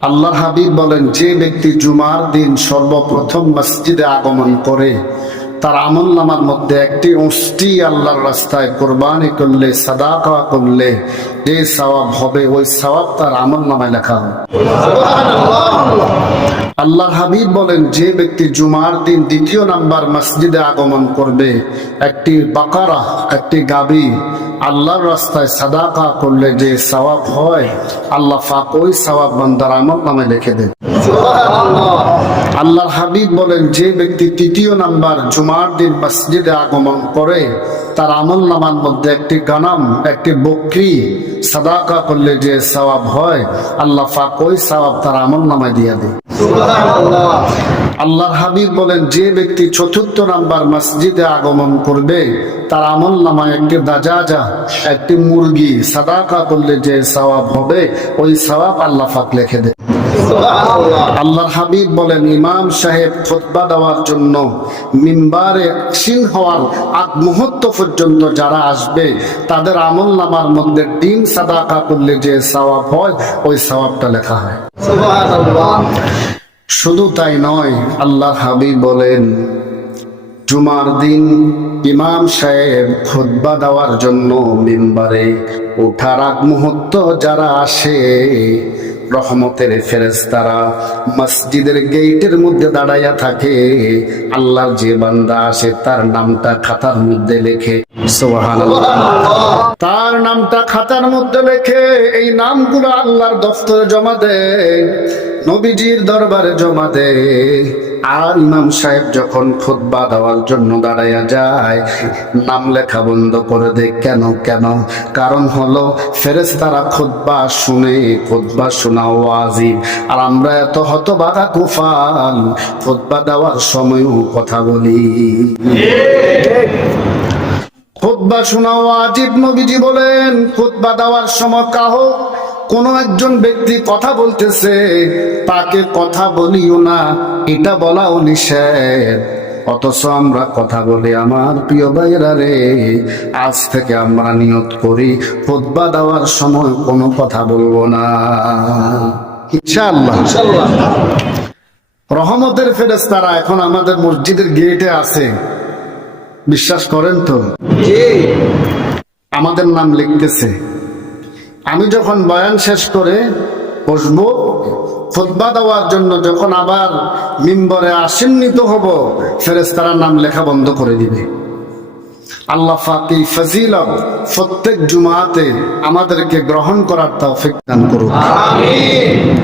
আল্লাহর হাবিব বলেন, যে ব্যক্তি জুমার দিন সর্বপ্রথম মসজিদে আগমন করে তার আমলনামার মধ্যে একটি উষ্টি আল্লাহর রাস্তায় কোরবানি করলে, সাদাকা করলে যে সওয়াব হবে, ওই সওয়াব তার আমলনামায় লেখা হয়। আল্লাহর হাবিব বলেন, যে ব্যক্তি জুমার দিন দ্বিতীয় নাম্বার মসজিদে আগমন করবে, একটি বাকারা, একটি গাবি আল্লাহর রাস্তায় সাদাকা করলে যে সওয়াব হয়, আল্লাহ পাক ওই সওয়াব বান্দার আমলনামায় লিখে দেন। আল্লাহর হাবিব বলেন, যে ব্যক্তি তৃতীয় নাম্বার জুমার দিন মসজিদে আগমন করে তার আমলনামার মধ্যে একটি গানাম, একটি বকরি সাদাকা করলে যে সওয়াব হয়, আল্লাহ পাক ওই সওয়াব তার আমলনামায় দিয়ে দেয়। আল্লাহর হাবিব বলেন, যে ব্যক্তি চতুর্থ নাম্বার মসজিদে আগমন করবে তার আমলনামায় একটি দাজাজা, একটি মুরগি সাদাকা করলে যে সওয়াব হবে, ওই সওয়াব আল্লাহ পাক লিখে দেয়। আল্লাহর হাবিব বলেন, ইমাম সাহেব খুতবা দেওয়ার জন্য মিম্বারে আসীন হওয়ার আগ মুহূর্ত পর্যন্ত যারা আসবে তাদের আমলনামার মধ্যে ডিম সাদাকা করলে যে সওয়াব হয়, ওই সওয়াবটা লেখা হয়। শুধু তাই নয়, আল্লাহর হাবিব বলেন, জুমার দিন ইমাম সাহেব খুতবা দেওয়ার জন্য মিম্বারে ওঠার আগ মুহূর্ত যারা আসে, রহমতের ফেরেশতারা মসজিদের গেটের মধ্যে দাঁড়াইয়া থাকে। আল্লাহর যে বান্দা আসে তার নামটা খাতার মধ্যে লেখে। সুবহানাল্লাহ। তার নামটা খাতার মধ্যে লেখে, এই নামগুলো আল্লাহর দফতরে জমা দেয়, নবীজির দরবারে জমা দেয়। আর ইমাম সাহেব যখন খুতবা দেওয়ার জন্য দাঁড়াইয়া যায়, নাম লেখা বন্ধ করে দেয়। কেন? কারণ হলো ফেরেশতারা খুতবা শুনে, খুতবা শোনা ওয়াজিব। আর আমরা এত হতভাগা কুফাল, খুতবা দেওয়ার সময়ও কথা বলি। খুতবা শোনা ওয়াজিব। নবীজি বলেন, খুতবা দেওয়ার সময় কোন একজন ব্যক্তি কথা বলতেছে, তাকে কথা বলিও না, এটা বলাও নিষেধ। অথচ আমরা কথা বলি। আমার প্রিয় ভাইরা রে, আজ থেকে আমরা নিয়ত করি খুতবা দেওয়ার সময় কোনো কথা বলবো না, ইনশাআল্লাহ। রহমতের ফেরেশতারা এখন আমাদের মসজিদের গেটে আছে, বিশ্বাস করেন তো? আমাদের নাম লিখতেছে। আমি যখন বয়ান শেষ করে বসবো খুতবা দেওয়ার জন্য, যখন আবার মিম্বরে আসীনিত হব, ফেরেশতারা নাম লেখা বন্ধ করে দিবে। আল্লাহ পাক এই ফজিলত প্রত্যেক জুমাতে আমাদেরকে গ্রহণ করার তৌফিক দান করুন। আমিন।